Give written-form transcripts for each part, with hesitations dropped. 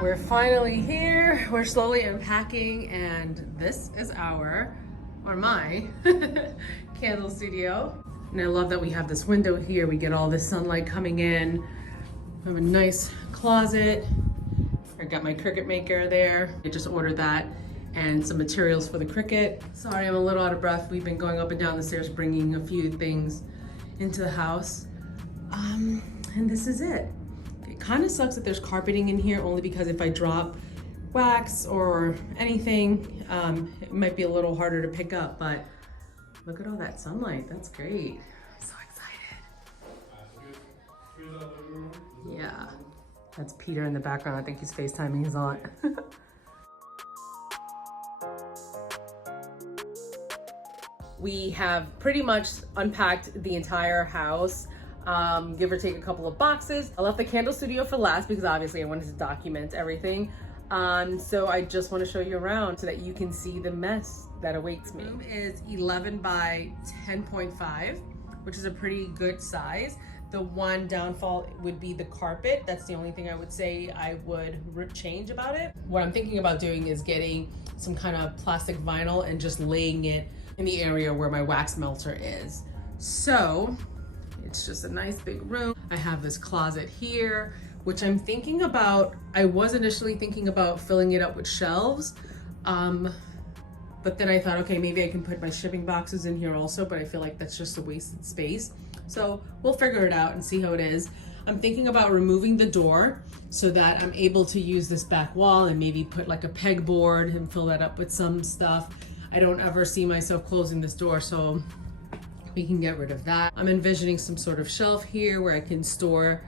We're finally here. We're slowly unpacking, and this is my candle studio. And I love that we have this window here. We get all this sunlight coming in. We have a nice closet. I got my Cricut maker there. I just ordered that and some materials for the Cricut. Sorry, I'm a little out of breath. We've been going up and down the stairs, bringing a few things into the house. And this is it. It kind of sucks that there's carpeting in here, only because if I drop wax or anything, it might be a little harder to pick up, but look at all that sunlight. That's great. I'm so excited. Yeah, that's Peter in the background. I think he's FaceTiming his aunt. We have pretty much unpacked the entire house. Give or take a couple of boxes. I left the candle studio for last because obviously I wanted to document everything. So I just want to show you around so that you can see the mess that awaits me. The room is 11 by 10.5, which is a pretty good size. The one downfall would be the carpet. That's the only thing I would say I would change about it. What I'm thinking about doing is getting some kind of plastic vinyl and just laying it in the area where my wax melter is. So it's just a nice big room. I have this closet here, which I'm thinking about. I was initially thinking about filling it up with shelves, but then I thought, okay, maybe I can put my shipping boxes in here also, but I feel like that's just a wasted space. So we'll figure it out and see how it is. I'm thinking about removing the door so that I'm able to use this back wall and maybe put like a pegboard and fill that up with some stuff. I don't ever see myself closing this door, so we can get rid of that. I'm envisioning some sort of shelf here where I can store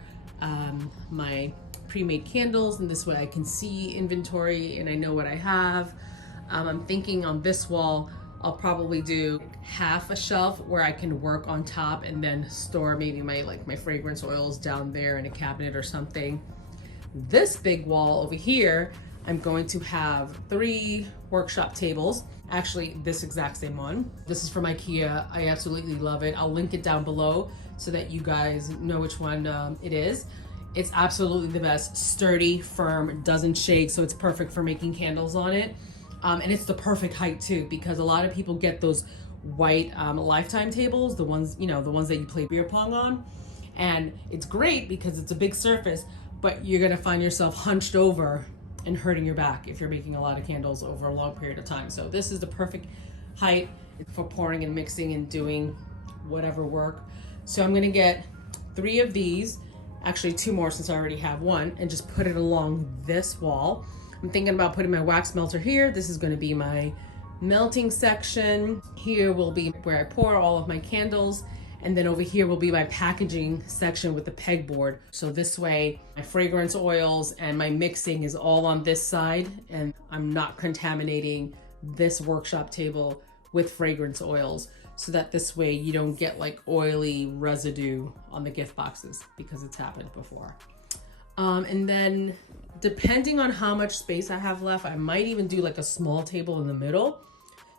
my pre-made candles, and this way I can see inventory and I know what I have. I'm thinking on this wall, I'll probably do half a shelf where I can work on top and then store maybe my fragrance oils down there in a cabinet or something. This big wall over here, I'm going to have 3 workshop tables. Actually, this exact same one. This is from IKEA. I absolutely love it. I'll link it down below so that you guys know which one it is. It's absolutely the best. Sturdy, firm, doesn't shake, so it's perfect for making candles on it. And it's the perfect height too, because a lot of people get those white Lifetime tables, the ones, the ones that you play beer pong on. And it's great because it's a big surface, but you're gonna find yourself hunched over and hurting your back if you're making a lot of candles over a long period of time. So this is the perfect height for pouring and mixing and doing whatever work. So I'm gonna get 3 of these, actually 2 more since I already have one, and just put it along this wall. I'm thinking about putting my wax melter here. This is gonna be my melting section. Here will be where I pour all of my candles. And then over here will be my packaging section with the pegboard. So this way, my fragrance oils and my mixing is all on this side, and I'm not contaminating this workshop table with fragrance oils, so that this way you don't get like oily residue on the gift boxes, because it's happened before. And then depending on how much space I have left, I might even do like a small table in the middle.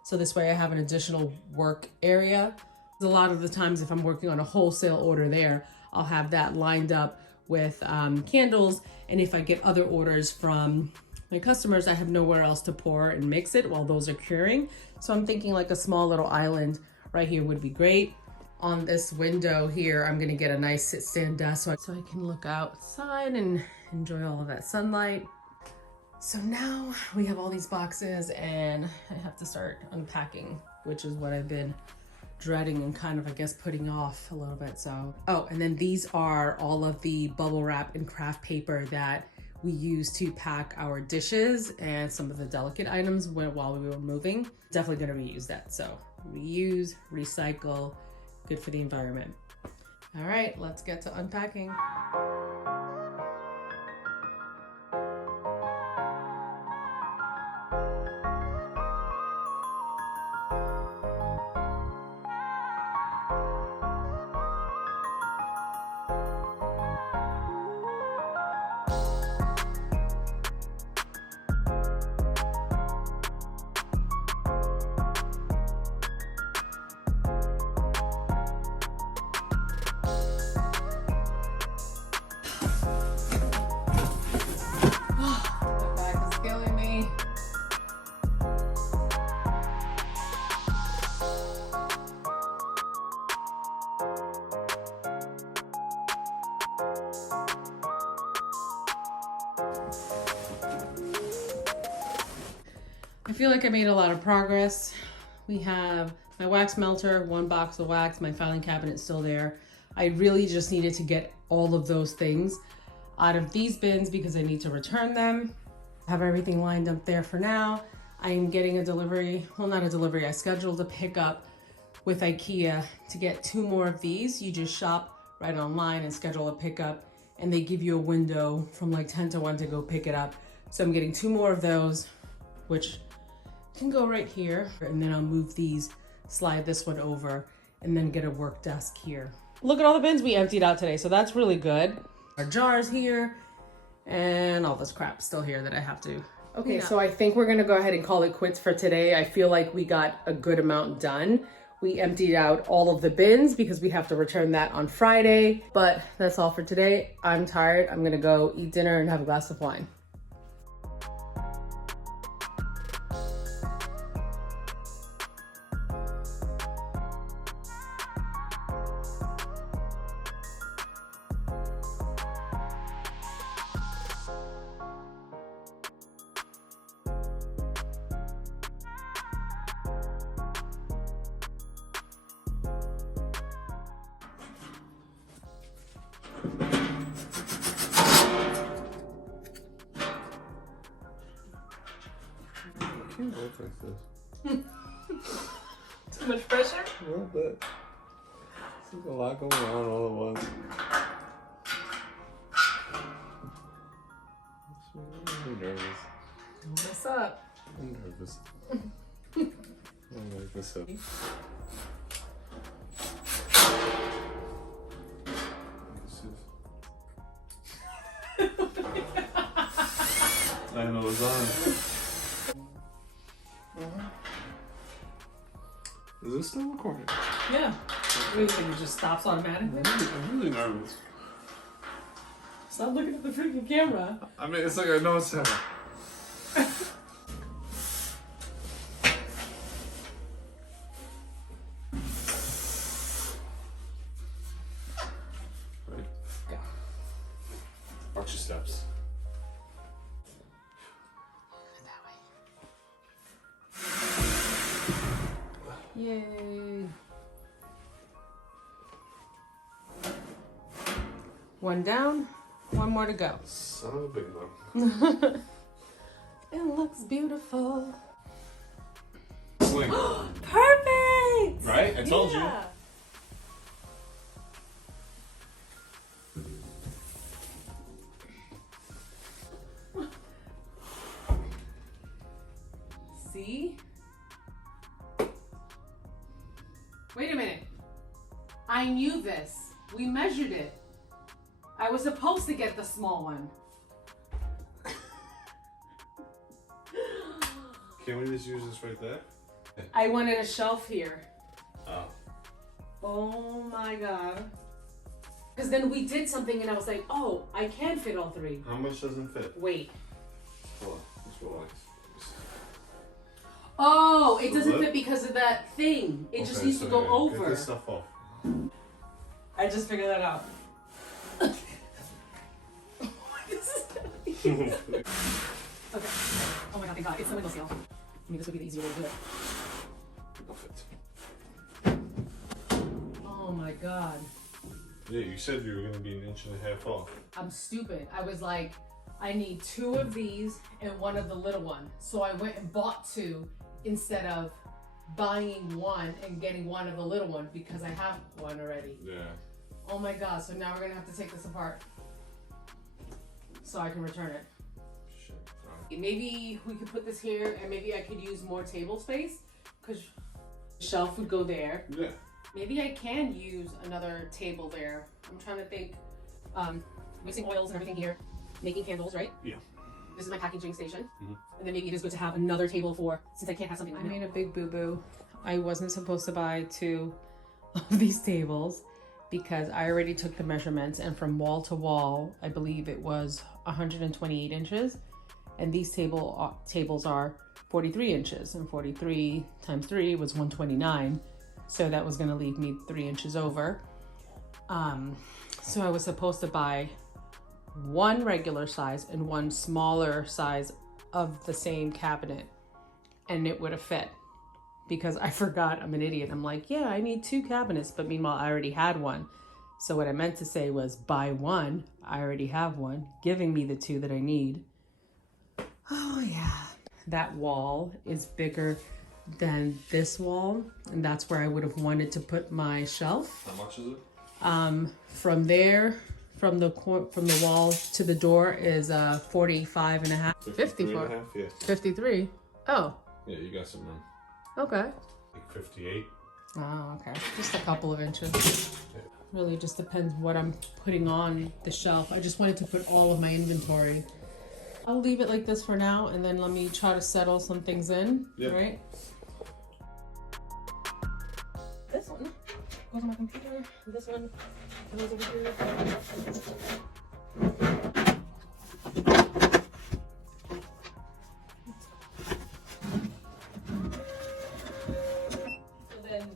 So this way I have an additional work area. A lot of the times if I'm working on a wholesale order there, I'll have that lined up with candles. And if I get other orders from my customers, I have nowhere else to pour and mix it while those are curing. So I'm thinking like a small little island right here would be great. On this window here, I'm gonna get a nice sit-stand desk so I can look outside and enjoy all of that sunlight. So now we have all these boxes and I have to start unpacking, which is what I've been dreading and kind of, I guess, putting off a little bit. So, oh, and then these are all of the bubble wrap and craft paper that we use to pack our dishes and some of the delicate items while we were moving. Definitely gonna reuse that. So reuse, recycle, good for the environment. All right, let's get to unpacking. feel like I made a lot of progress. We have my wax melter, 1 box of wax, my filing cabinet still there. I really just needed to get all of those things out of these bins because I need to return them. I have everything lined up there for now. I am getting a delivery, well, not a delivery, I scheduled a pickup with IKEA to get 2 more of these. You just shop right online and schedule a pickup, and they give you a window from like 10 to 1 to go pick it up. So I'm getting 2 more of those, which can go right here. And then I'll move these, slide this one over, and then get a work desk here. Look at all the bins we emptied out today, so that's really good. Our jars here, and all this crap still here that I have to. Okay, so I think we're gonna go ahead and call it quits for today. I feel like we got a good amount done. We emptied out all of the bins because we have to return that on Friday, but that's all for today. I'm tired. I'm gonna go eat dinner and have a glass of wine. Can't work like this. Too much pressure? A little bit. There's a lot going on all at once. I'm nervous. What's up? I'm nervous. I'm like this up. I know it's on. Is this still recording? Yeah. What do you think, it just stops automatically? I'm really nervous. Stop looking at the freaking camera. I mean, it's like I know it's happening. Right. Go. Watch your steps. Yay. One down, 1 more to go. Son of a big one. It looks beautiful. Swing. Perfect! Right? I told you. See? Wait a minute. I knew this. We measured it. I was supposed to get the small one. Can we just use this right there? I wanted a shelf here. Oh. Oh my god. Because then we did something and I was like, oh, I can fit all 3. How much doesn't fit? Wait. Hold on. Let's relax. Oh, it So doesn't what? fit because of that thing. It just needs to go Get over. this stuff off. I just figured that out. Okay. Oh my god, thank god. It's the window seal. I mean, this would be the easier way to do it. Perfect. Oh my god. Yeah, you said you were going to be 1.5 inches off. I'm stupid. I was like, I need 2 of these and 1 of the little one. So I went and bought 2 instead of buying 1 and getting 1 of the little one because I have 1 already. Yeah. Oh my god, so now we're gonna have to take this apart so I can return it. Shit. Right. Maybe we could put this here and maybe I could use more table space because the shelf would go there. Yeah. Maybe I can use another table there. I'm trying to think. Mixing oils and everything here. Making candles, right? Yeah. This is my packaging station. And then maybe it is good to have another table for, since I can't have something. I made a big boo-boo. I wasn't supposed to buy 2 of these tables because I already took the measurements, and from wall to wall, I believe it was 128 inches. And these tables are 43 inches, and 43 times 3 was 129. So that was gonna leave me 3 inches over. So I was supposed to buy 1 regular size and 1 smaller size of the same cabinet. and it would have fit. Because I forgot, I'm an idiot. I'm like, yeah, I need 2 cabinets, but meanwhile, I already had one. So what I meant to say was buy one. I already have one, giving me the 2 that I need. Oh yeah. That wall is bigger than this wall, and that's where I would have wanted to put my shelf. How much is it? From there, from the wall to the door is 45 and a half. 54. And a half, yeah. 53. Oh. Yeah, you got some room. Okay. Like 58. Oh, okay. Just a couple of inches. Really just depends what I'm putting on the shelf. I just wanted to put all of my inventory. I'll leave it like this for now, and then let me try to settle some things in, right? This one goes on my computer. This one goes over here.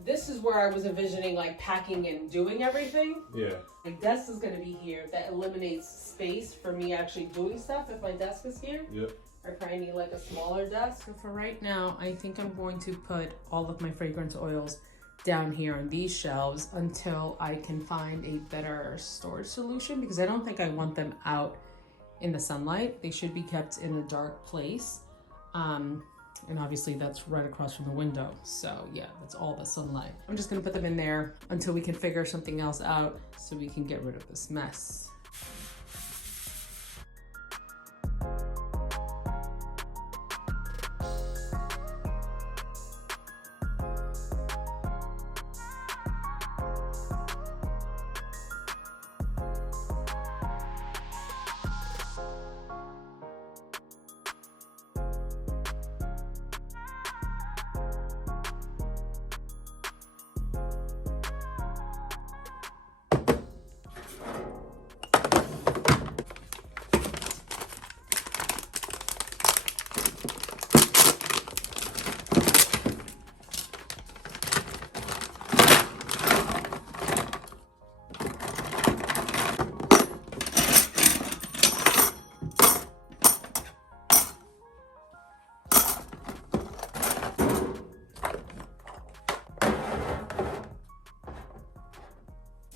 This is where I was envisioning like packing and doing everything. Yeah. My desk is going to be here. That eliminates space for me actually doing stuff if my desk is here. Yep. I probably need like a smaller desk. So for right now, I think I'm going to put all of my fragrance oils down here on these shelves until I can find a better storage solution, because I don't think I want them out in the sunlight. They should be kept in a dark place. And obviously that's right across from the window. So yeah, that's all the sunlight. I'm just gonna put them in there until we can figure something else out so we can get rid of this mess.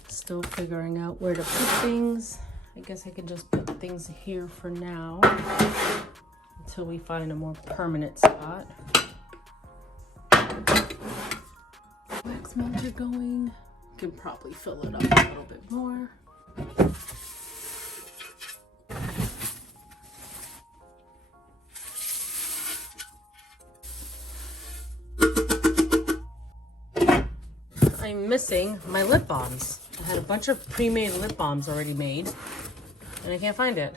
Still figuring out where to put things. I guess I could just put things here for now until we find a more permanent spot. Wax melter going. Can probably fill it up a little bit more. I'm missing my lip balms. I had a bunch of pre-made lip balms already made, and I can't find it.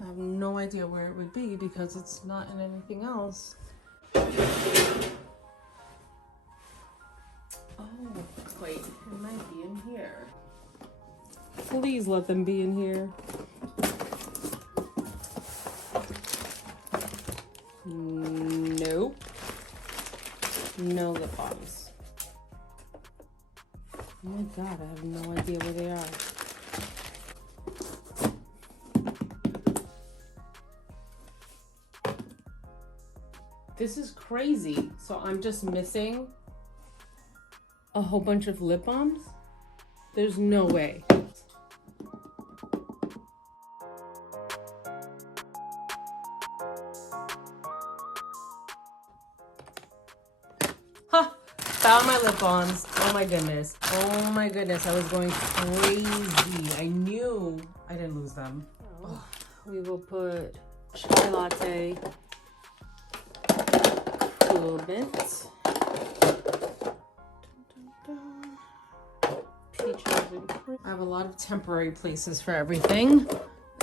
I have no idea where it would be because it's not in anything else. Oh, wait, it might be in here. Please let them be in here. Nope. No lip balms. Oh my God, I have no idea where they are. This is crazy. So I'm just missing a whole bunch of lip balms? There's no way. Ha! Found my lip balms. Oh my goodness. Oh my goodness. I was going crazy. I knew I didn't lose them. Oh, we will put chai latte, cool mint, peaches and cream. I have a lot of temporary places for everything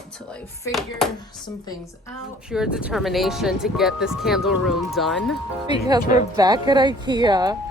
until I figure some things out. Pure determination to get this candle room done because we're back at IKEA.